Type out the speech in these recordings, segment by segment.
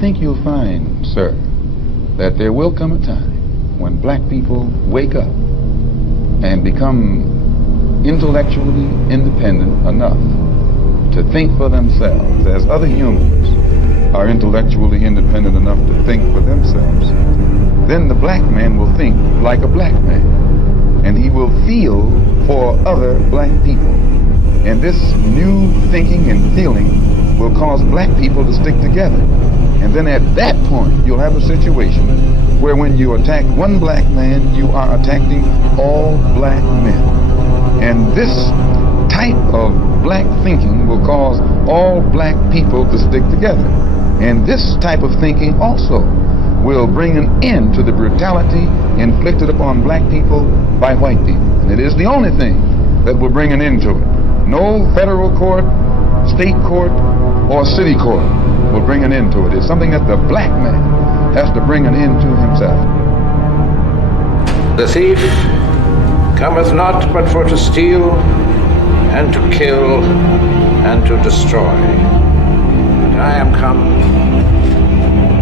think you'll find, sir, that there will come a time when black people wake up and become intellectually independent enough to think for themselves, as other humans are intellectually independent enough to think for themselves. Then the black man will think like a black man, and he will feel for other black people. And this new thinking and feeling will cause black people to stick together. And then at that point, you'll have a situation where when you attack one black man, you are attacking all black men. And this type of black thinking will cause all black people to stick together. And this type of thinking also will bring an end to the brutality inflicted upon black people by white people. And it is the only thing that will bring an end to it. No federal court, state court, or city court will bring an end to it. It's something that the black man has to bring an end to himself. The thief cometh not but for to steal, and to kill, and to destroy. But I am come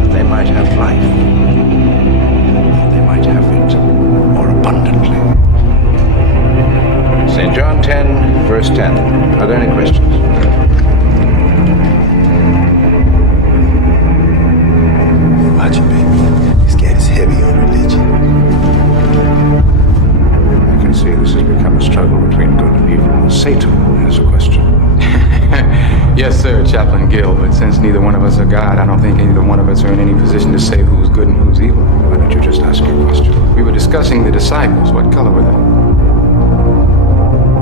that they might have life. They might have it more abundantly. St. John 10, verse 10. Are there any questions? Watch it, baby. This cat is heavy on religion. I can see this has become a struggle between good and evil. Satan has a question. Yes, sir, Chaplain Gill, but since neither one of us are God, I don't think either one of us are in any position to say who's good and who's evil. Why don't you just ask your question? We were discussing the disciples. What color were they?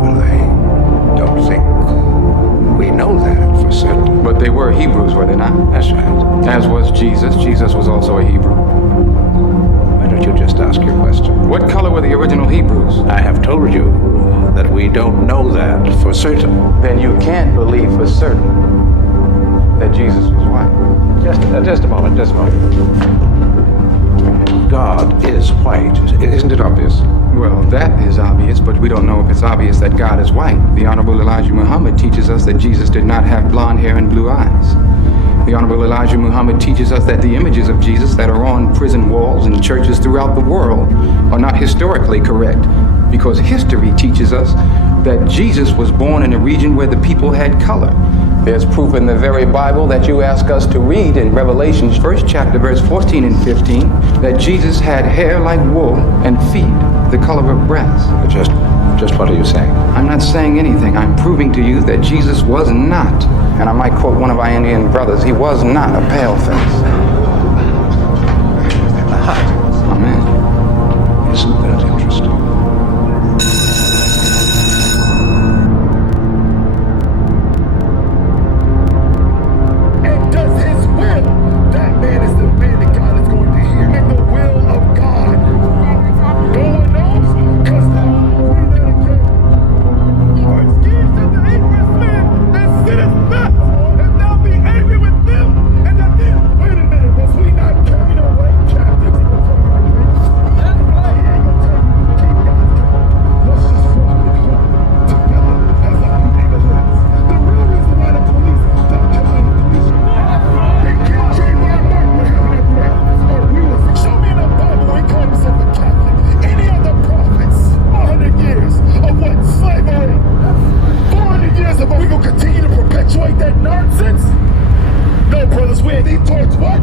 Well, I don't think we know that for certain. But they were Hebrews, were they not? That's right. As was Jesus. Jesus was also a Hebrew. Why don't you just ask your question? What color were the original Hebrews? I have told you that we don't know that for certain. Then you can't believe for certain that Jesus was white. Just a moment. God is white. Isn't it obvious? Well, that is obvious, but we don't know if it's obvious that God is white. The Honorable Elijah Muhammad teaches us that Jesus did not have blonde hair and blue eyes. The Honorable Elijah Muhammad teaches us that the images of Jesus that are on prison walls and churches throughout the world are not historically correct, because history teaches us that Jesus was born in a region where the people had color. There's proof in the very Bible that you ask us to read in Revelation's 1st chapter, verse 14 and 15, that Jesus had hair like wool and feet the color of brass. Just what are you saying? I'm not saying anything. I'm proving to you that Jesus was not, and I might quote one of our Indian brothers, he was not a paleface. Amen. Isn't that interesting? And does his will. That man is the man that God is going to hear. And the will of God. No one knows, because we let it go. For excuse to the English men that sitteth not, and thou be angry with them. And that then, wait a minute, was we not carried away captives? That's right. He ain't gonna keep God's command. Let's just walk it home together as our neighborhoods. The real reason why the police stopped killing the police. They killed Trayvon Martin with having a threat. Or we was, show me in the Bible where he called himself a Catholic. Any other prophets? 400 years of what? Slavery. 400 years of what? We gonna continue to perpetuate that nonsense? No, brothers, we ain't lead towards what?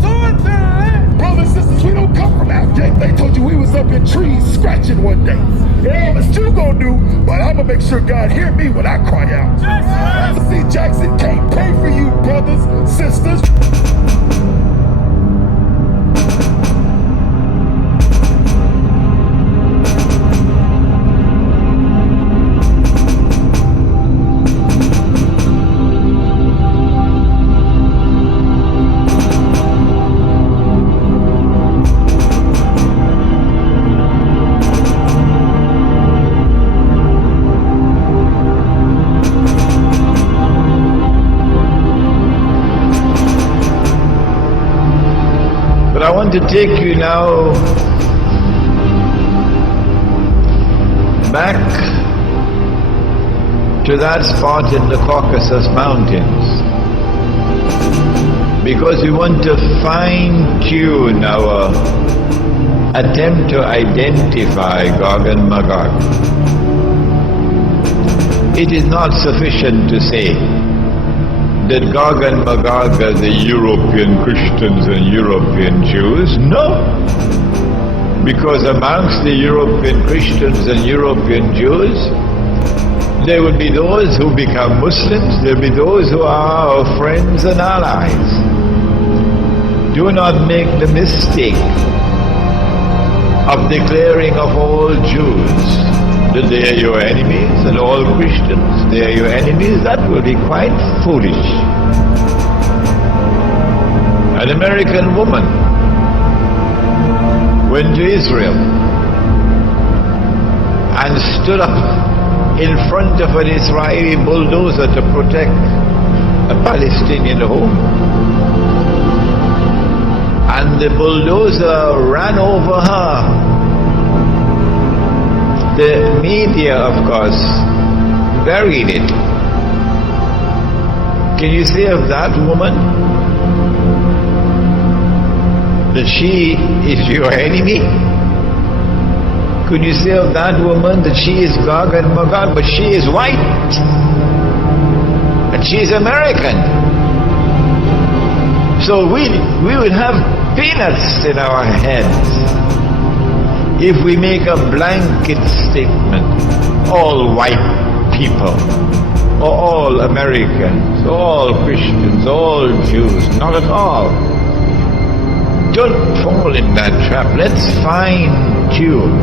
Swords in the land. Brothers and sisters, we don't come from Africa. They told you we was up in trees scratching one day. Yeah, what you gonna do? But I'm gonna make sure God hear me when I cry out. See, Jackson can't pay for you, brothers, sisters. But I want to take you now back to that spot in the Caucasus Mountains because we want to fine-tune our attempt to identify Gog and Magog. It is not sufficient to say that Gog and Magog are the European Christians and European Jews. No, because amongst the European Christians and European Jews, there will be those who become Muslims, there will be those who are our friends and allies. Do not make the mistake of declaring of all Jews that they are your enemies and all Christians they are your enemies. That will be quite foolish. An American woman went to Israel and stood up in front of an Israeli bulldozer to protect a Palestinian home. And the bulldozer ran over her. The media, of course, buried it. Can you say of that woman that she is your enemy? Could you say of that woman that she is Gog and Magog, but she is white and she is American? So we would have peanuts in our heads if we make a blanket statement, all white people, or all Americans, or all Christians, all Jews. Not at all. Don't fall in that trap. Let's fine-tune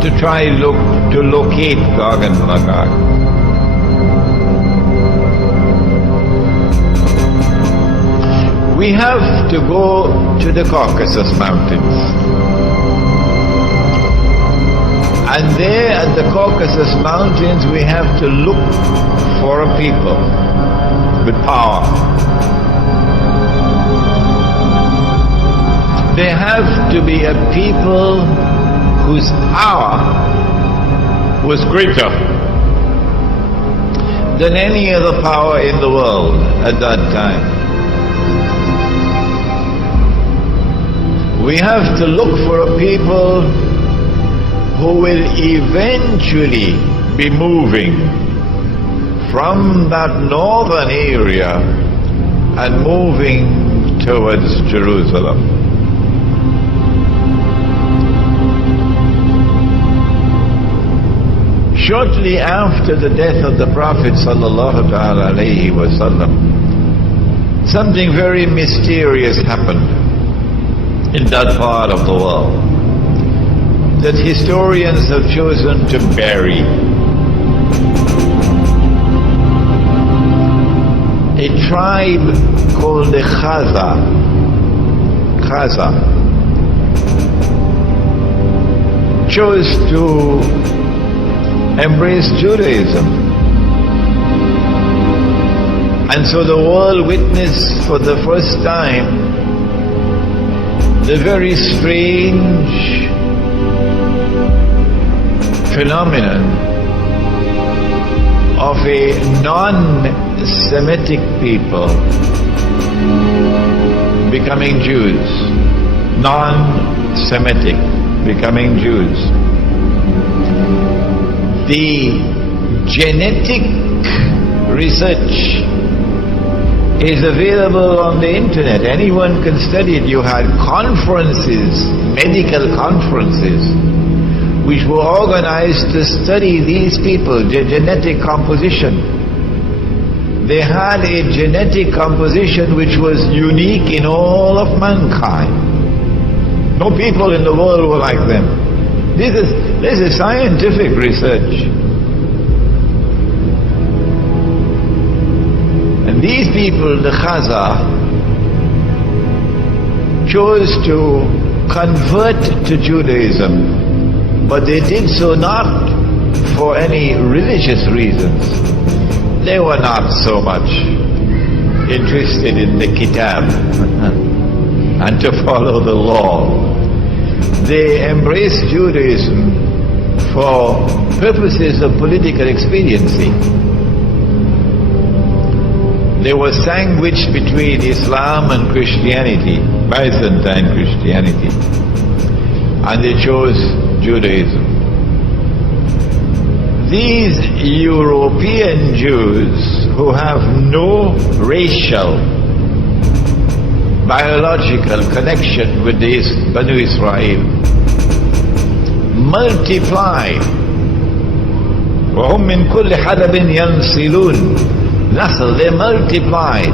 to try to locate Gog and Magog. We have to go to the Caucasus Mountains. And there at the Caucasus Mountains we have to look for a people with power. There have to be a people whose power was greater than any other power in the world at that time. We have to look for a people who will eventually be moving from that northern area and moving towards Jerusalem. Shortly after the death of the Prophet sallallahu alaihi wasallam, something very mysterious happened in that part of the world that historians have chosen to bury. A tribe called the Khaza chose to embrace Judaism. And so the world witnessed for the first time the very strange phenomenon of a non-Semitic people becoming Jews. Non-Semitic becoming Jews. The genetic research is available on the internet. Anyone can study it. You had conferences, medical conferences, which were organized to study these people, their genetic composition. They had a genetic composition which was unique in all of mankind. No people in the world were like them. This is scientific research. And these people, the Khaza, chose to convert to Judaism, but they did so not for any religious reasons. They were not so much interested in the Kitab and to follow the law. They embraced Judaism for purposes of political expediency. They were sandwiched between Islam and Christianity, Byzantine Christianity, and they chose Judaism. These European Jews who have no racial, biological connection with the Banu Israel multiplied. وهم من كل حدب ينسلون. They multiplied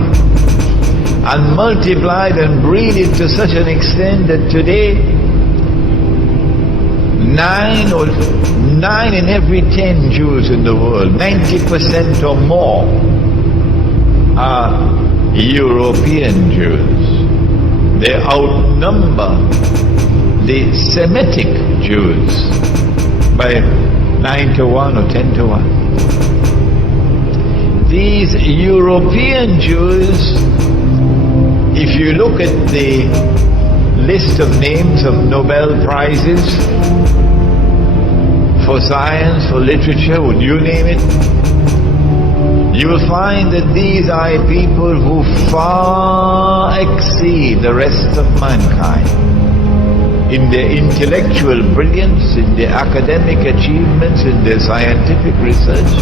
and breeded to such an extent that today 9 in every 10 Jews in the world, 90% or more, are European Jews. They outnumber the Semitic Jews by 9 to 1 or 10 to 1. These European Jews, if you look at the list of names of Nobel Prizes for science, for literature, would you name it? You will find that these are people who far exceed the rest of mankind in their intellectual brilliance, in their academic achievements, in their scientific research.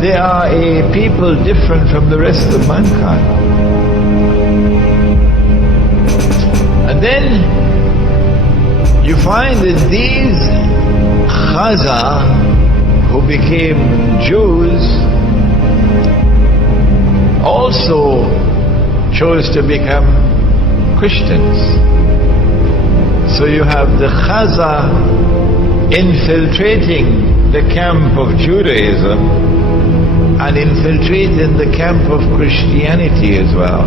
They are a people different from the rest of mankind. And then you find that these Chazar who became Jews also chose to become Christians. So you have the Chazar infiltrating the camp of Judaism and infiltrating the camp of Christianity as well.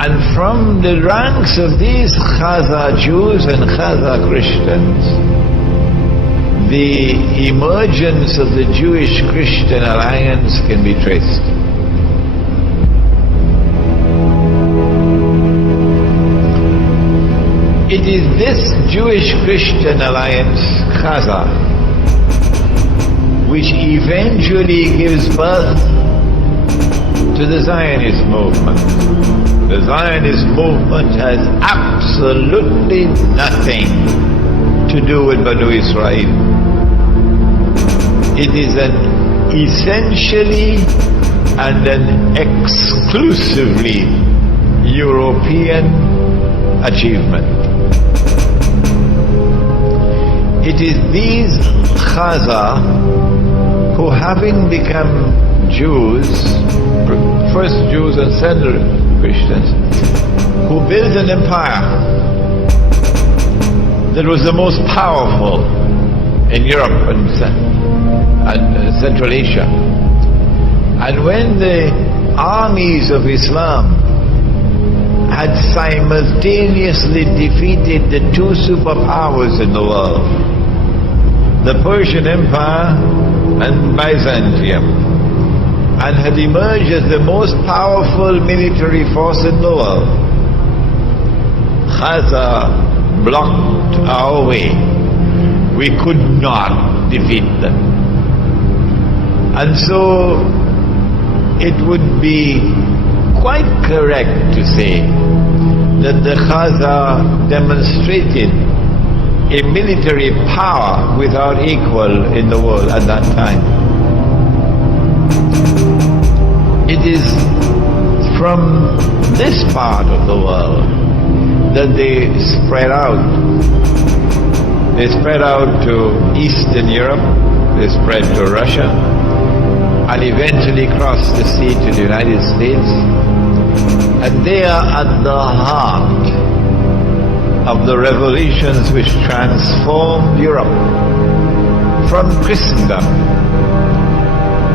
And from the ranks of these Chazar Jews and Chazar Christians, the emergence of the Jewish-Christian alliance can be traced. It is this Jewish-Christian alliance, Chazar, which eventually gives birth to the Zionist movement. The Zionist movement has absolutely nothing to do with Banu Israel. It is an essentially and an exclusively European achievement. It is these Chazar who, having become Jews, first Jews and then Christians, who built an empire that was the most powerful in Europe and Central Asia. And when the armies of Islam had simultaneously defeated the two superpowers in the world, the Persian Empire and Byzantium, and had emerged as the most powerful military force in the world, Chazar blocked our way. We could not defeat them. And so it would be quite correct to say that the Chazar demonstrated a military power without equal in the world at that time. It is from this part of the world that they spread out. They spread out to Eastern Europe, they spread to Russia, and eventually crossed the sea to the United States. And they are at the heart of the revolutions which transformed Europe from Christendom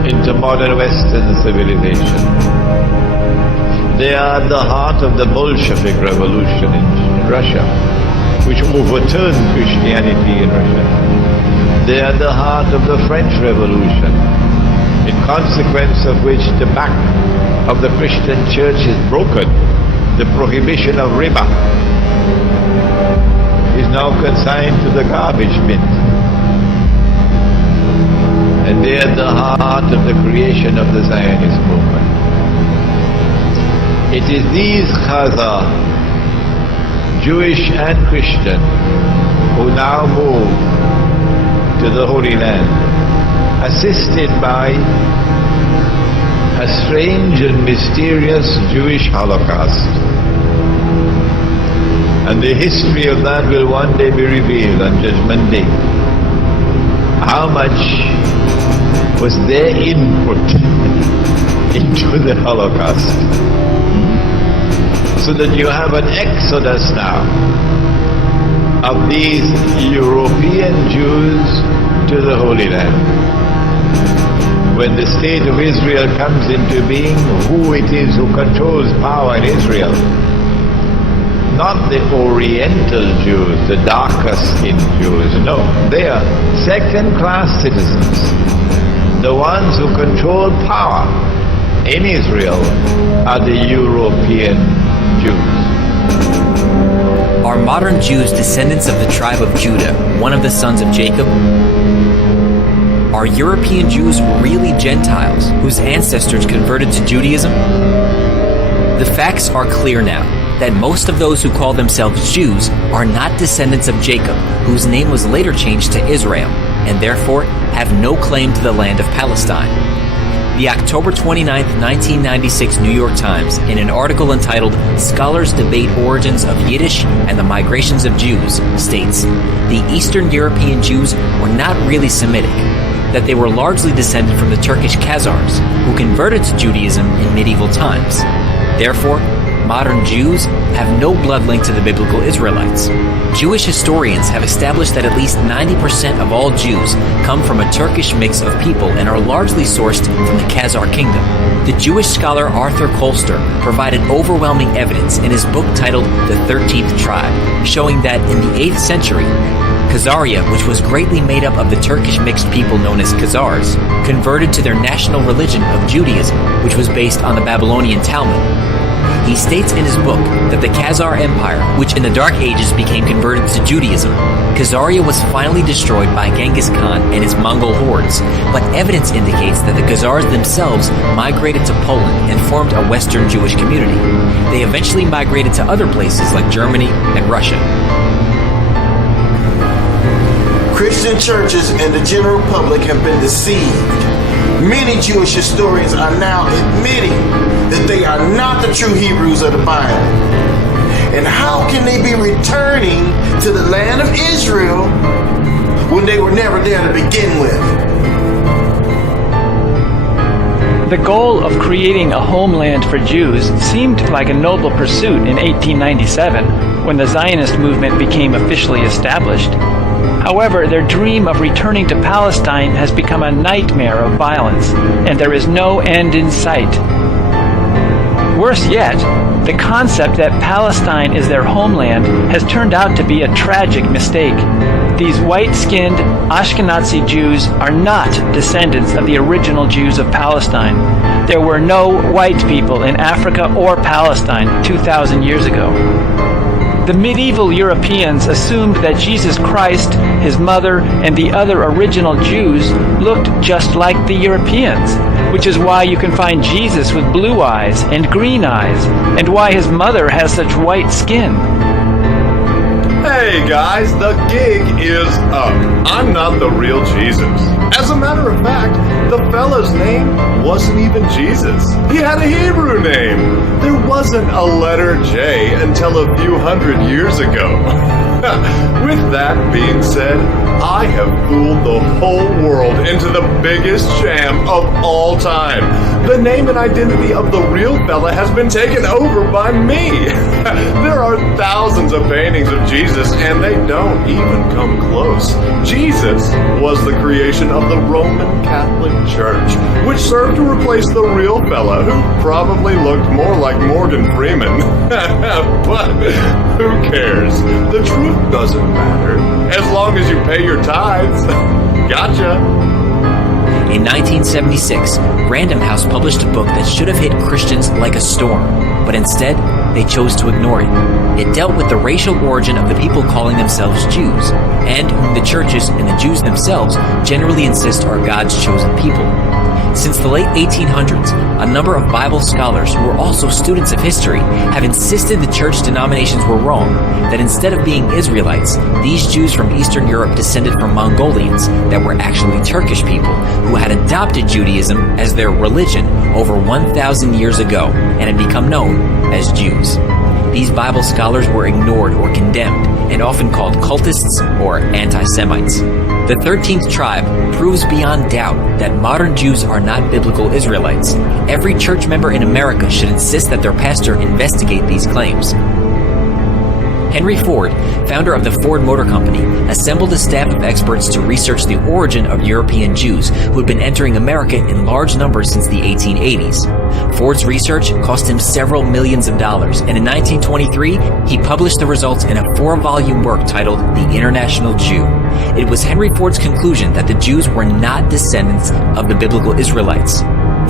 into modern Western civilization. They are at the heart of the Bolshevik revolution in Russia, which overturned Christianity in Russia. They are at the heart of the French Revolution, in consequence of which the back of the Christian church is broken. The prohibition of riba is now consigned to the garbage bin. and they're at the heart of the creation of the Zionist movement. It is these Chazar, Jewish and Christian, who now move to the Holy Land, assisted by a strange and mysterious Jewish Holocaust. And the history of that will one day be revealed on Judgment Day. How much was their input into the Holocaust? So that you have an exodus now of these European Jews to the Holy Land. When the state of Israel comes into being, who it is who controls power in Israel? Not the Oriental Jews, the darker-skinned Jews. No, they are second-class citizens. The ones who control power in Israel are the European Jews. Are modern Jews descendants of the tribe of Judah, one of the sons of Jacob? Are European Jews really Gentiles whose ancestors converted to Judaism? The facts are clear now that most of those who call themselves Jews are not descendants of Jacob, whose name was later changed to Israel, and therefore have no claim to the land of Palestine. The October 29, 1996 New York Times, in an article entitled "Scholars Debate Origins of Yiddish and the Migrations of Jews," states, the Eastern European Jews were not really Semitic, that they were largely descended from the Turkish Khazars, who converted to Judaism in medieval times. Therefore, modern Jews have no blood link to the biblical Israelites. Jewish historians have established that at least 90% of all Jews come from a Turkish mix of people and are largely sourced from the Khazar kingdom. The Jewish scholar Arthur Koestler provided overwhelming evidence in his book titled The 13th Tribe, showing that in the 8th century, Khazaria, which was greatly made up of the Turkish mixed people known as Khazars, converted to their national religion of Judaism, which was based on the Babylonian Talmud. He states in his book that the Khazar Empire, which in the Dark Ages became converted to Judaism, Khazaria was finally destroyed by Genghis Khan and his Mongol hordes, but evidence indicates that the Khazars themselves migrated to Poland and formed a Western Jewish community. They eventually migrated to other places like Germany and Russia. Christian churches and the general public have been deceived. Many Jewish historians are now admitting that they are not the true Hebrews of the Bible. And how can they be returning to the land of Israel when they were never there to begin with? The goal of creating a homeland for Jews seemed like a noble pursuit in 1897, when the Zionist movement became officially established. However, their dream of returning to Palestine has become a nightmare of violence, and there is no end in sight. Worse yet, the concept that Palestine is their homeland has turned out to be a tragic mistake. These white-skinned Ashkenazi Jews are not descendants of the original Jews of Palestine. There were no white people in Africa or Palestine 2,000 years ago. The medieval Europeans assumed that Jesus Christ, his mother, and the other original Jews looked just like the Europeans, which is why you can find Jesus with blue eyes and green eyes, and why his mother has such white skin. Hey guys, the gig is up. I'm not the real Jesus. As a matter of fact, the fella's name wasn't even Jesus. He had a Hebrew name. There wasn't a letter J until a few hundred years ago. With that being said, I have fooled the whole world into the biggest sham of all time. The name and identity of the real fella has been taken over by me. There are thousands of paintings of Jesus, and they don't even come close. Jesus was the creation of the Roman Catholic Church, which served to replace the real fella, who probably looked more like Morgan Freeman. But who cares? The truth doesn't matter, as long as you pay your tithes. Gotcha. In 1976, Random House published a book that should have hit Christians like a storm, but instead they chose to ignore it. It dealt with the racial origin of the people calling themselves Jews, and whom the churches and the Jews themselves generally insist are God's chosen people. Since the late 1800s, a number of Bible scholars who were also students of history have insisted the church denominations were wrong, that instead of being Israelites, these Jews from Eastern Europe descended from Mongolians that were actually Turkish people who had adopted Judaism as their religion over 1,000 years ago and had become known as Jews. These Bible scholars were ignored or condemned and often called cultists or anti-Semites. The 13th tribe proves beyond doubt that modern Jews are not biblical Israelites. Every church member in America should insist that their pastor investigate these claims. Henry Ford, founder of the Ford Motor Company, assembled a staff of experts to research the origin of European Jews who had been entering America in large numbers since the 1880s. Ford's research cost him several millions of dollars, and in 1923, he published the results in a 4-volume work titled The International Jew. It was Henry Ford's conclusion that the Jews were not descendants of the biblical Israelites.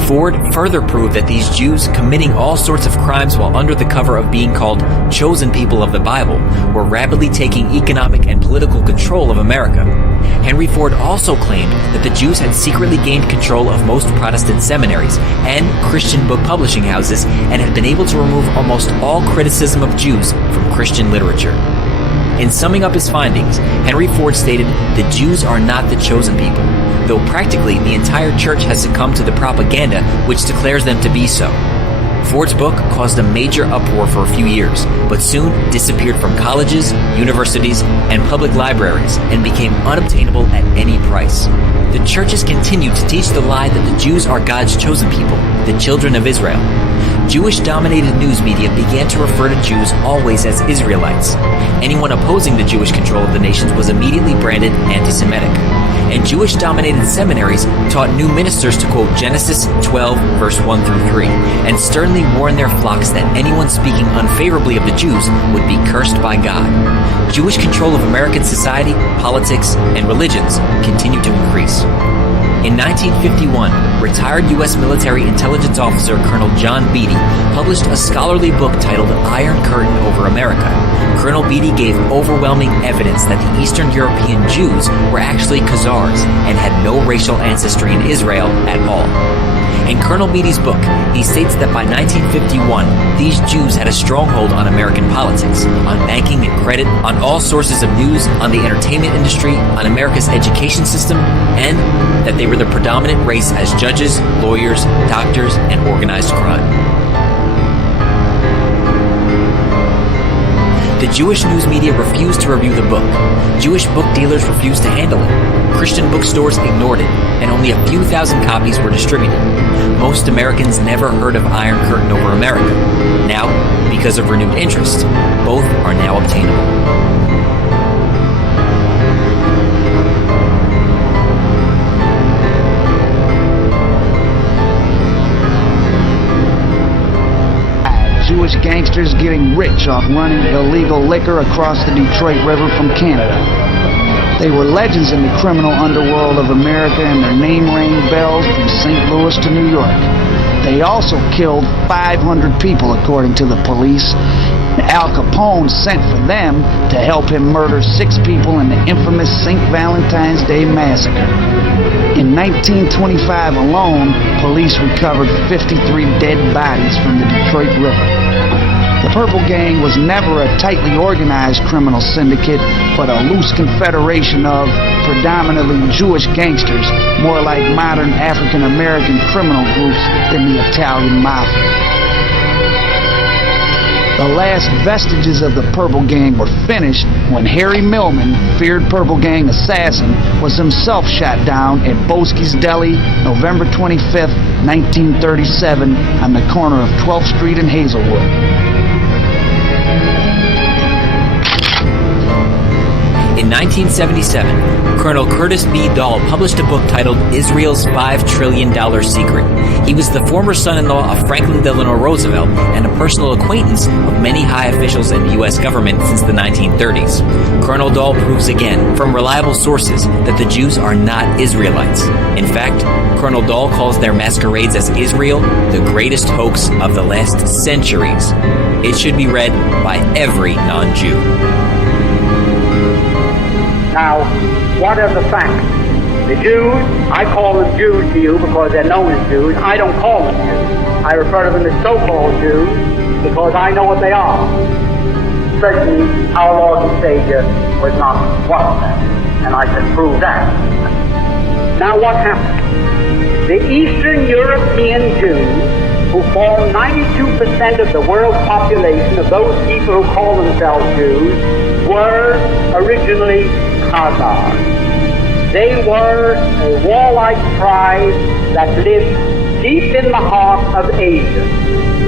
Ford further proved that these Jews, committing all sorts of crimes while under the cover of being called chosen people of the Bible, were rapidly taking economic and political control of America. Henry Ford also claimed that the Jews had secretly gained control of most Protestant seminaries and Christian book publishing houses and had been able to remove almost all criticism of Jews from Christian literature. In summing up his findings, Henry Ford stated, "The Jews are not the chosen people, though practically the entire church has succumbed to the propaganda which declares them to be so." Ford's book caused a major uproar for a few years, but soon disappeared from colleges, universities, and public libraries and became unobtainable at any price. The churches continued to teach the lie that the Jews are God's chosen people, the children of Israel. Jewish-dominated news media began to refer to Jews always as Israelites. Anyone opposing the Jewish control of the nations was immediately branded anti-Semitic. And Jewish-dominated seminaries taught new ministers to quote Genesis 12, verse 1 through 3, and sternly warned their flocks that anyone speaking unfavorably of the Jews would be cursed by God. Jewish control of American society, politics, and religions continued to increase. In 1951, retired U.S. military intelligence officer Colonel John Beatty published a scholarly book titled Iron Curtain Over America. Colonel Beatty gave overwhelming evidence that the Eastern European Jews were actually Khazars and had no racial ancestry in Israel at all. In Colonel Beatty's book, he states that by 1951, these Jews had a stronghold on American politics, on banking and credit, on all sources of news, on the entertainment industry, on America's education system, and that they were the predominant race as judges, lawyers, doctors, and organized crime. The Jewish news media refused to review the book. Jewish book dealers refused to handle it. Christian bookstores ignored it, and only a few thousand copies were distributed. Most Americans never heard of Iron Curtain Over America. Now, because of renewed interest, both are now obtainable. Jewish gangsters getting rich off running illegal liquor across the Detroit River from Canada. They were legends in the criminal underworld of America, and their name rang bells from St. Louis to New York. They also killed 500 people, according to the police. Al Capone sent for them to help him murder 6 people in the infamous St. Valentine's Day Massacre. In 1925 alone, police recovered 53 dead bodies from the Detroit River. The Purple Gang was never a tightly organized criminal syndicate, but a loose confederation of predominantly Jewish gangsters, more like modern African-American criminal groups than the Italian Mafia. The last vestiges of the Purple Gang were finished when Harry Millman, feared Purple Gang assassin, was himself shot down at Boski's Deli, November 25th, 1937, on the corner of 12th Street and Hazelwood. In 1977, Colonel Curtis B. Dahl published a book titled Israel's $5 Trillion Secret. He was the former son-in-law of Franklin Delano Roosevelt and a personal acquaintance of many high officials in the U.S. government since the 1930s. Colonel Dahl proves again, from reliable sources, that the Jews are not Israelites. In fact, Colonel Dahl calls their masquerades as Israel the greatest hoax of the last centuries. It should be read by every non-Jew. Now, what are the facts? The Jews, I call them Jews to you because they're known as Jews. I don't call them Jews. I refer to them as so-called Jews because I know what they are. Certainly, our Lord and Savior was not one of them, and I can prove that. Now, what happened? The Eastern European Jews, who form 92% of the world's population of those people who call themselves Jews, were originally Khazars. They were a warlike tribe that lived deep in the heart of Asia.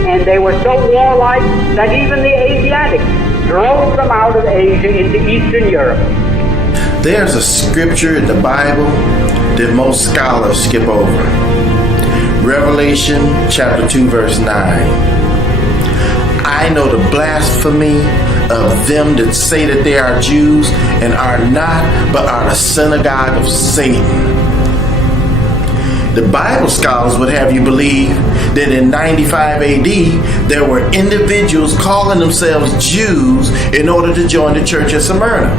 And they were so warlike that even the Asiatics drove them out of Asia into Eastern Europe. There's a scripture in the Bible that most scholars skip over. Revelation chapter 2 verse 9. I know the blasphemy of them that say that they are Jews and are not, but are the synagogue of Satan. The Bible scholars would have you believe that in 95 AD, there were individuals calling themselves Jews in order to join the church at Smyrna.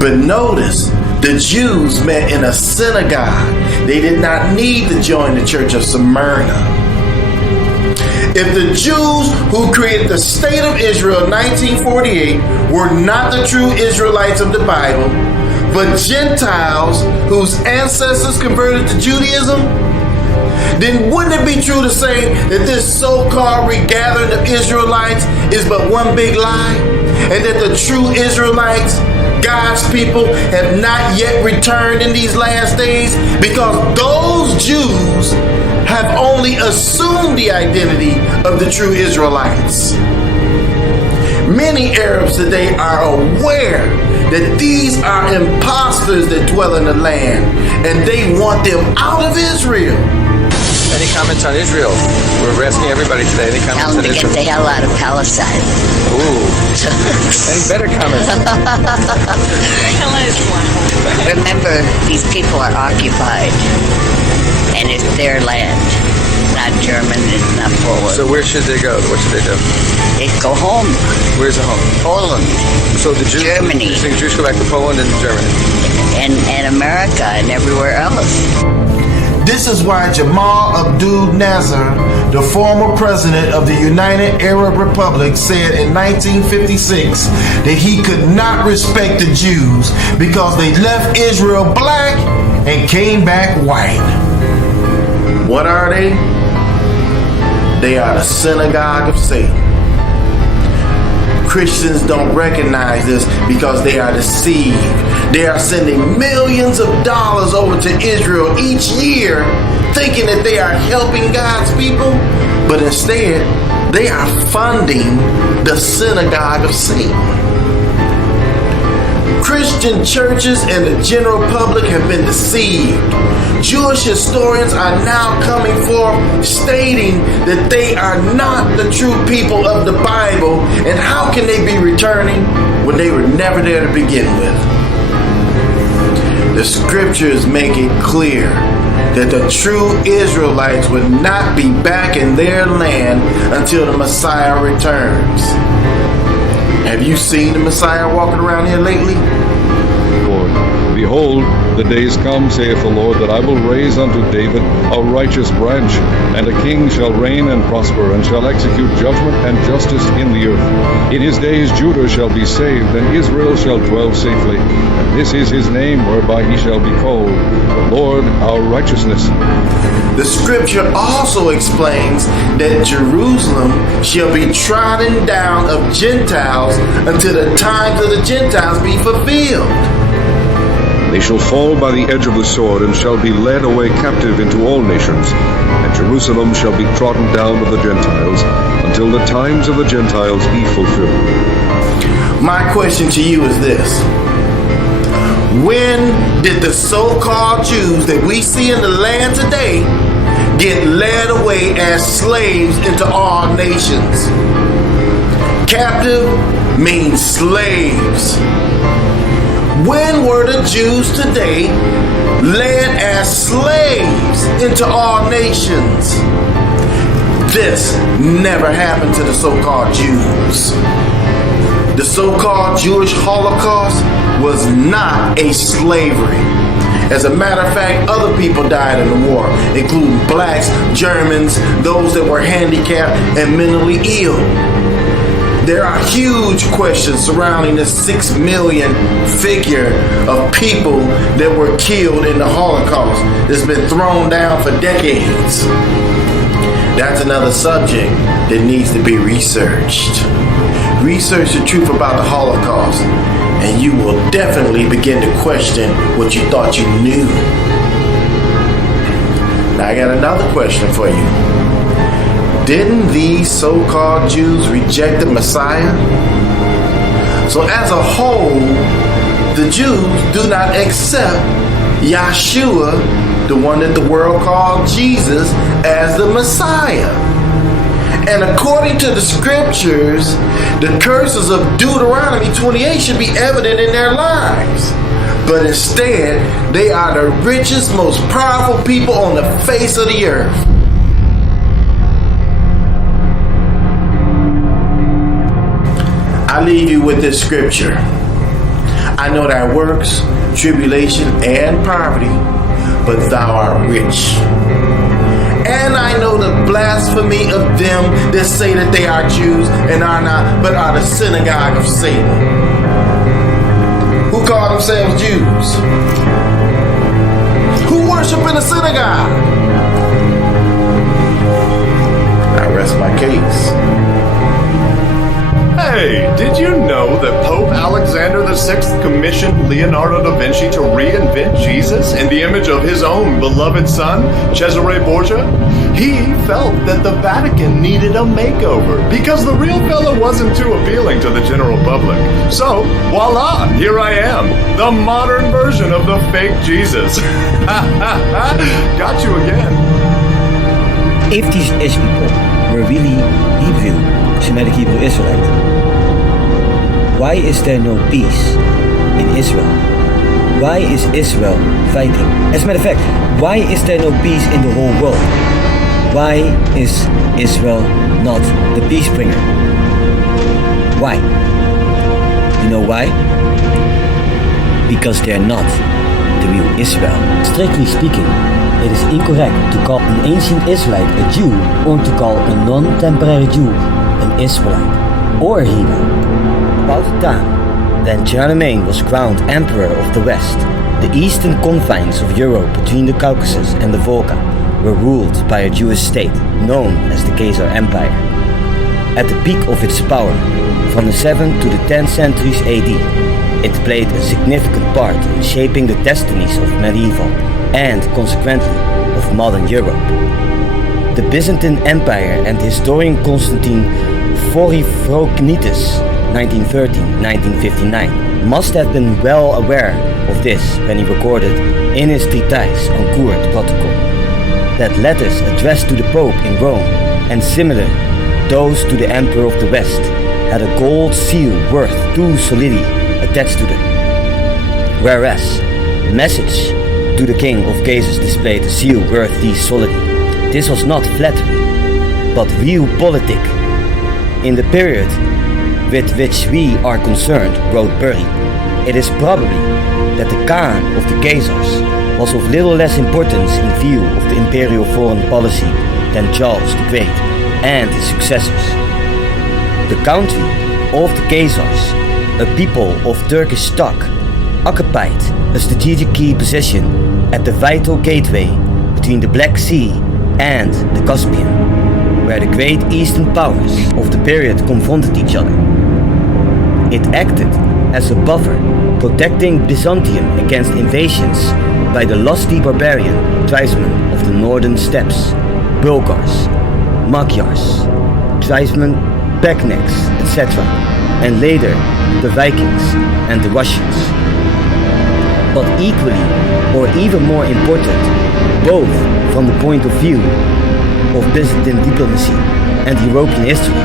But notice, the Jews met in a synagogue. They did not need to join the church of Smyrna. If the Jews who created the state of Israel in 1948 were not the true Israelites of the Bible, but Gentiles whose ancestors converted to Judaism, then wouldn't it be true to say that this so-called regathering of Israelites is but one big lie? And that the true Israelites, God's people, have not yet returned in these last days? Because those Jews have only assumed the identity of the true Israelites. Many Arabs today are aware that these are imposters that dwell in the land, and they want them out of Israel. Any comments on Israel? We're asking everybody today. Any comments on Israel? Tell them to get the hell out of Palestine. Ooh. Any better comments? Remember, these people are occupied, and it's their land. It's not German, it's not Poland. So where should they go? What should they do? They go home. Where's the home? Poland. So the Jews, Germany. So the Jews go back to Poland and Germany. And America and everywhere else. This is why Jamal Abdul Nasser, the former president of the United Arab Republic, said in 1956 that he could not respect the Jews because they left Israel black and came back white. What are they? They are the synagogue of Satan. Christians don't recognize this because they are deceived. They are sending millions of dollars over to Israel each year thinking that they are helping God's people, but instead they are funding the synagogue of Satan. Christian churches and the general public have been deceived. Jewish historians are now coming forth stating that they are not the true people of the Bible, and how can they be returning when they were never there to begin with? The scriptures make it clear that the true Israelites would not be back in their land until the Messiah returns. Have you seen the Messiah walking around here lately? For behold, the days come, saith the Lord, that I will raise unto David a righteous branch, and a king shall reign and prosper, and shall execute judgment and justice in the earth. In his days Judah shall be saved, and Israel shall dwell safely. And this is his name whereby he shall be called, the Lord our righteousness. The scripture also explains that Jerusalem shall be trodden down of Gentiles until the times of the Gentiles be fulfilled. They shall fall by the edge of the sword, and shall be led away captive into all nations. And Jerusalem shall be trodden down of the Gentiles, until the times of the Gentiles be fulfilled. My question to you is this. When did the so-called Jews that we see in the land today get led away as slaves into all nations? Captive means slaves. When were the Jews today led as slaves into all nations? This never happened to the so-called Jews. The so-called Jewish Holocaust was not a slavery. As a matter of fact, other people died in the war, including blacks, Germans, those that were handicapped and mentally ill. There are huge questions surrounding the 6 million figure of people that were killed in the Holocaust that's been thrown down for decades. That's another subject that needs to be researched. Research the truth about the Holocaust, and you will definitely begin to question what you thought you knew. Now I got another question for you. Didn't these so-called Jews reject the Messiah? So as a whole, the Jews do not accept Yeshua, the one that the world called Jesus, as the Messiah. And according to the scriptures, the curses of Deuteronomy 28 should be evident in their lives. But instead, they are the richest, most powerful people on the face of the earth. I leave you with this scripture. I know thy works, tribulation, and poverty, but thou art rich. And I know the blasphemy of them that say that they are Jews and are not, but are the synagogue of Satan. Who call themselves Jews? Who worship in the synagogue? I rest my case. Hey, did you know that Pope Alexander VI commissioned Leonardo da Vinci to reinvent Jesus in the image of his own beloved son, Cesare Borgia? He felt that the Vatican needed a makeover because the real fella wasn't too appealing to the general public. So, voila, here I am, the modern version of the fake Jesus. Got you again. If these people were really Hebrew, Semitic Hebrew Israelite, why is there no peace in Israel? Why is Israel fighting? As a matter of fact, why is there no peace in the whole world? Why is Israel not the peace bringer? Why? You know why? Because they're not the real Israel. Strictly speaking, it is incorrect to call an ancient Israelite a Jew or to call a non-temporary Jew an Israelite or a Hebrew. About the time then Charlemagne was crowned Emperor of the West, the eastern confines of Europe between the Caucasus and the Volga were ruled by a Jewish state known as the Khazar Empire. At the peak of its power, from the 7th to the 10th centuries AD, it played a significant part in shaping the destinies of medieval and, consequently, of modern Europe. The Byzantine Empire and historian Constantine Phorophrognitus 1913-1959 must have been well aware of this when he recorded in his treatise on court protocol that letters addressed to the Pope in Rome and similar those to the Emperor of the West had a gold seal worth 2 solidi attached to them, whereas the message to the King of Caesars displayed a seal worth these solidi. This was not flattery, but realpolitik. In the period with which we are concerned, wrote Bury, it is probably that the Khan of the Khazars was of little less importance in view of the imperial foreign policy than Charles the Great and his successors. The country of the Khazars, a people of Turkish stock, occupied a strategic key position at the vital gateway between the Black Sea and the Caspian, where the great eastern powers of the period confronted each other. It acted as a buffer, protecting Byzantium against invasions by the lusty barbarian tribesmen of the northern steppes, Bulgars, Magyars, tribesmen, Pekneks, etc., and later the Vikings and the Russians. But equally, or even more important, both from the point of view of Byzantine diplomacy and European history,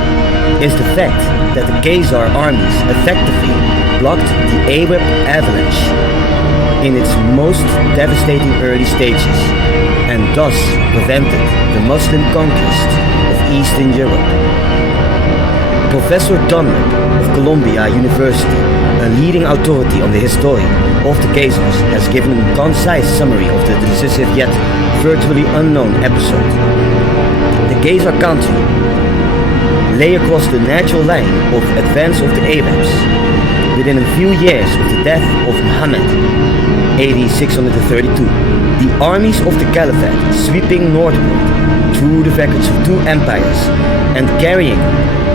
is the fact that the Khazar armies effectively blocked the Arab avalanche in its most devastating early stages, and thus prevented the Muslim conquest of Eastern Europe. Professor Dunlap of Columbia University, a leading authority on the history of the Khazars, has given a concise summary of the decisive yet virtually unknown episode. The Khazar country lay across the natural line of advance of the Arabs. Within a few years of the death of Muhammad, AD 632, the armies of the Caliphate, sweeping northward through the records of two empires and carrying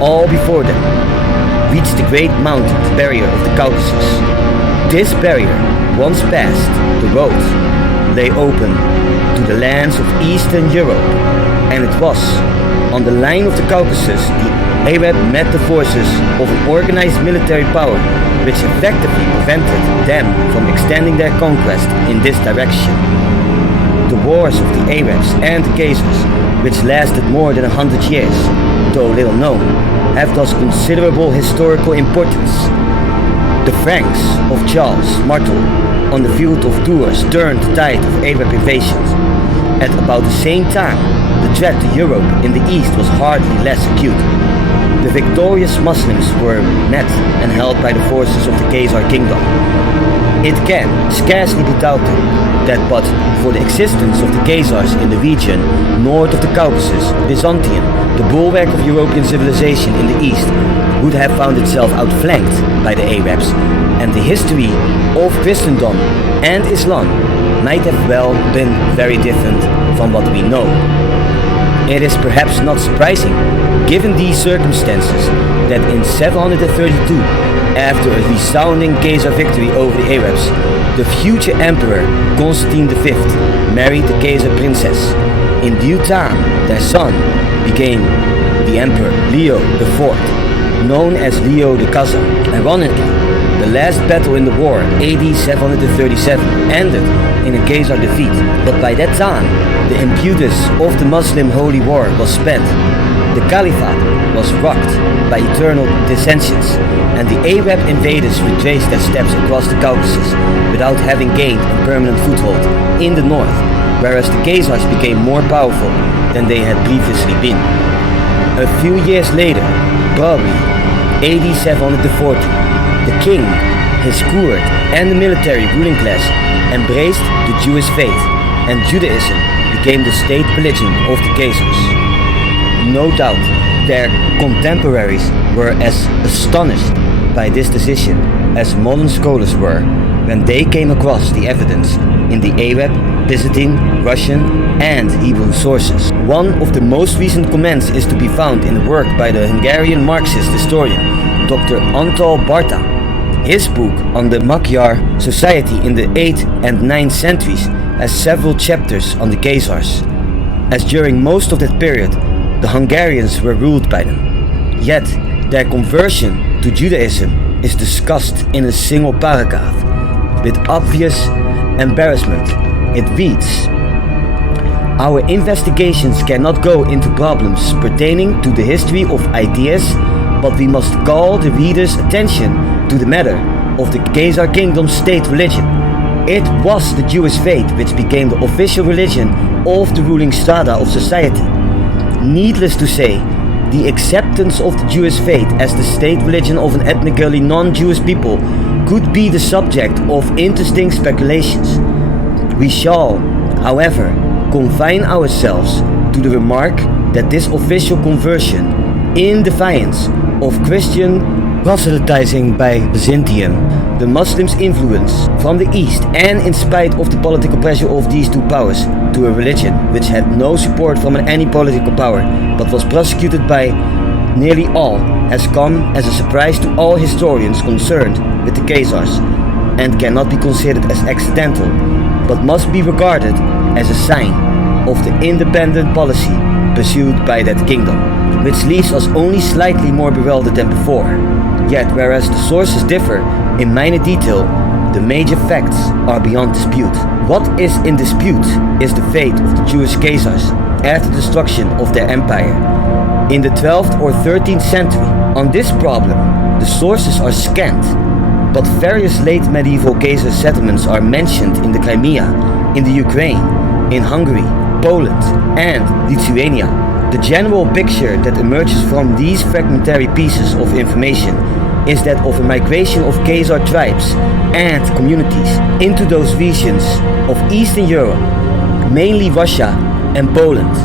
all before them, reached the great mountain barrier of the Caucasus. This barrier, once passed, the road lay open to the lands of Eastern Europe, and it was on the line of the Caucasus the Arab met the forces of an organized military power which effectively prevented them from extending their conquest in this direction. The wars of the Arabs and the Khazars, which lasted more than 100 years, though little known, have thus considerable historical importance. The Franks of Charles Martel on the field of Tours turned the tide of Arab invasions. At about the same time, the threat to Europe in the east was hardly less acute. The victorious Muslims were met and held by the forces of the Khazar kingdom. It can scarcely be doubted that but for the existence of the Khazars in the region north of the Caucasus, Byzantium, the bulwark of European civilization in the east, would have found itself outflanked by the Arabs, and the history of Christendom and Islam might have well been very different from what we know. It is perhaps not surprising, given these circumstances, that in 732, after a resounding Khazar victory over the Arabs, the future emperor Constantine V married the Khazar princess. In due time, their son became the emperor Leo IV, known as Leo the Khazar. Ironically, the last battle in the war, AD 737, ended in a Khazar defeat, but by that time, the impetus of the Muslim holy war was spent. The Caliphate was rocked by eternal dissensions, and the Arab invaders retraced their steps across the Caucasus without having gained a permanent foothold in the north, whereas the Khazars became more powerful than they had previously been. A few years later, probably AD 740, the king, his court, and the military ruling class embraced the Jewish faith, and Judaism became the state religion of the Khazars. No doubt, their contemporaries were as astonished by this decision as modern scholars were when they came across the evidence in the Arab, Byzantine, Russian, and Hebrew sources. One of the most recent comments is to be found in the work by the Hungarian Marxist historian Dr. Antal Barta. His book on the Magyar society in the 8th and 9th centuries has several chapters on the Khazars, as during most of that period the Hungarians were ruled by them. Yet their conversion to Judaism is discussed in a single paragraph. With obvious embarrassment, it reads, "Our investigations cannot go into problems pertaining to the history of ideas, but we must call the reader's attention to the matter of the Khazar kingdom's state religion. It was the Jewish faith which became the official religion of the ruling strata of society. Needless to say, the acceptance of the Jewish faith as the state religion of an ethnically non-Jewish people could be the subject of interesting speculations. We shall, however, confine ourselves to the remark that this official conversion, in defiance of Christian proselytizing by Byzantium, the Muslims' influence from the east, and in spite of the political pressure of these two powers, to a religion which had no support from any political power but was persecuted by nearly all, has come as a surprise to all historians concerned with the Khazars, and cannot be considered as accidental, but must be regarded as a sign of the independent policy pursued by that kingdom, which leaves us only slightly more bewildered than before. Yet, whereas the sources differ in minor detail, the major facts are beyond dispute. What is in dispute is the fate of the Jewish Khazars after the destruction of their empire in the 12th or 13th century. On this problem, the sources are scant, but various late medieval Khazar settlements are mentioned in the Crimea, in the Ukraine, in Hungary, Poland, and Lithuania. The general picture that emerges from these fragmentary pieces of information is that of a migration of Khazar tribes and communities into those regions of Eastern Europe, mainly Russia and Poland,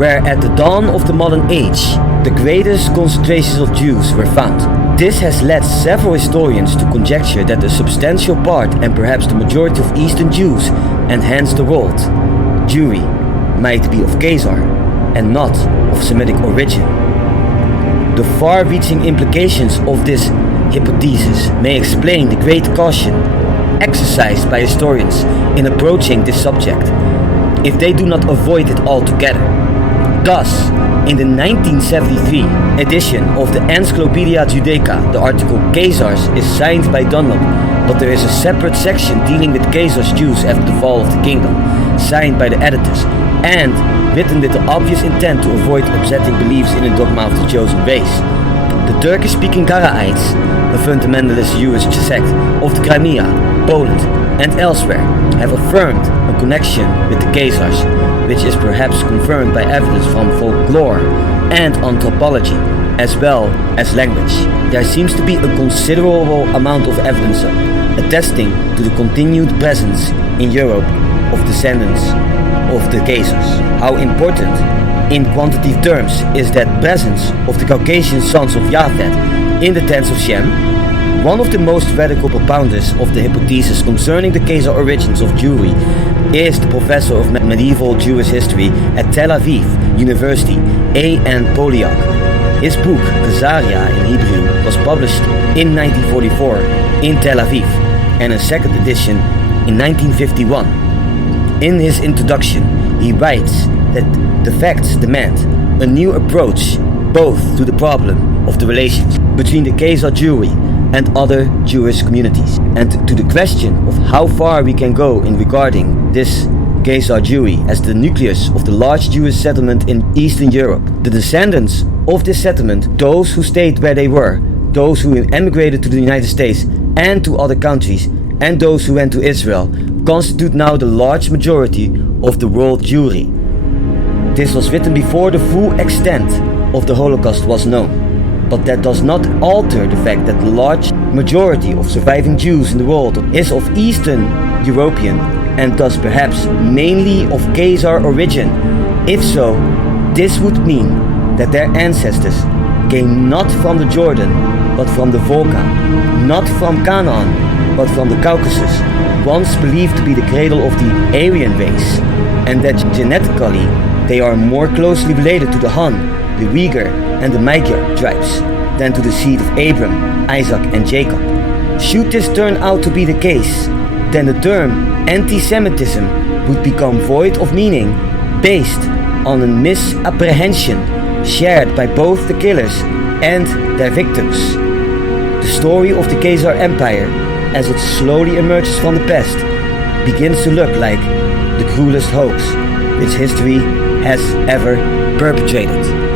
where at the dawn of the modern age, the greatest concentrations of Jews were found. This has led several historians to conjecture that a substantial part, and perhaps the majority of Eastern Jews, and hence the world, Jewry, might be of Khazar and not of Semitic origin. The far-reaching implications of this hypothesis may explain the great caution exercised by historians in approaching this subject, if they do not avoid it altogether. Thus, in the 1973 edition of the Encyclopedia Judaica, the article Khazars is signed by Dunlop, but there is a separate section dealing with Khazar's Jews after the fall of the kingdom, signed by the editors, and written with the obvious intent to avoid upsetting beliefs in the dogma of the chosen race. The Turkish-speaking Karaites, a fundamentalist Jewish sect of the Crimea, Poland, and elsewhere, have affirmed a connection with the Khazars, which is perhaps confirmed by evidence from folklore and anthropology, as well as language. There seems to be a considerable amount of evidence attesting to the continued presence in Europe of descendants of the Khazars. How important, in quantitative terms, is that presence of the Caucasian sons of Japhet in the tents of Shem? One of the most radical propounders of the hypothesis concerning the Khazar origins of Jewry is the professor of medieval Jewish history at Tel Aviv University, A.N. Poliak. His book, Khazaria in Hebrew, was published in 1944 in Tel Aviv, and a second edition in 1951. In his introduction, he writes that the facts demand a new approach both to the problem of the relations between the Khazar Jewry and other Jewish communities, and to the question of how far we can go in regarding this Khazar Jewry as the nucleus of the large Jewish settlement in Eastern Europe. The descendants of this settlement, those who stayed where they were, those who emigrated to the United States and to other countries, and those who went to Israel, constitute now the large majority of the world Jewry. This was written before the full extent of the Holocaust was known. But that does not alter the fact that the large majority of surviving Jews in the world is of Eastern European and thus perhaps mainly of Khazar origin. If so, this would mean that their ancestors came not from the Jordan but from the Volga, not from Canaan but from the Caucasus, once believed to be the cradle of the Aryan race, and that genetically they are more closely related to the Hun, the Uyghur and the Magyar tribes than to the seed of Abram, Isaac and Jacob. Should this turn out to be the case, then the term anti-Semitism would become void of meaning based on a misapprehension shared by both the killers and their victims. The story of the Khazar Empire, as it slowly emerges from the past, begins to look like the cruelest hoax which history has ever perpetrated.